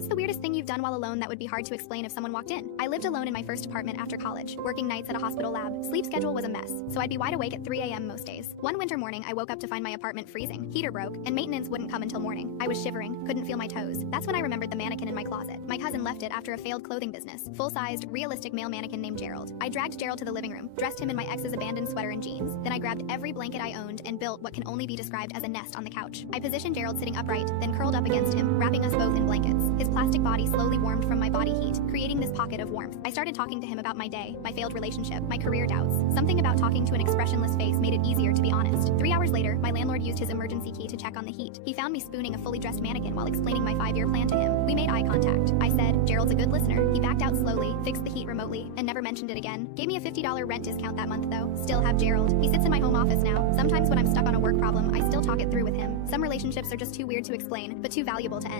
What's the weirdest thing you've done while alone that would be hard to explain if someone walked in? I lived alone in my first apartment after college, working nights at a hospital lab. Sleep schedule was a mess, so I'd be wide awake at 3 a.m. most days. One winter morning, I woke up to find my apartment freezing. Heater broke, and maintenance wouldn't come until morning. I was shivering, couldn't feel my toes. That's when I remembered the mannequin in my closet. My cousin left it after a failed clothing business. Full-sized, realistic male mannequin named Gerald. I dragged Gerald to the living room, dressed him in my ex's abandoned sweater and jeans. Then I grabbed every blanket I owned and built what can only be described as a nest on the couch. I positioned Gerald sitting upright, then curled up against him, wrapping us both in blankets. His plastic body slowly warmed from my body heat, creating this pocket of warmth. I started talking to him about my day, my failed relationship, my career doubts. Something about talking to an expressionless face made it easier to be honest. 3 hours later, my landlord used his emergency key to check on the heat. He found me spooning a fully dressed mannequin while explaining my 5-year plan to him. We made eye contact. I said, "Gerald's a good listener." He backed out slowly, fixed the heat remotely, and never mentioned it again. Gave me a $50 rent discount that month though. Still have Gerald. He sits in my home office now. Sometimes when I'm stuck on a work problem, I still talk it through with him. Some relationships are just too weird to explain, but too valuable to end.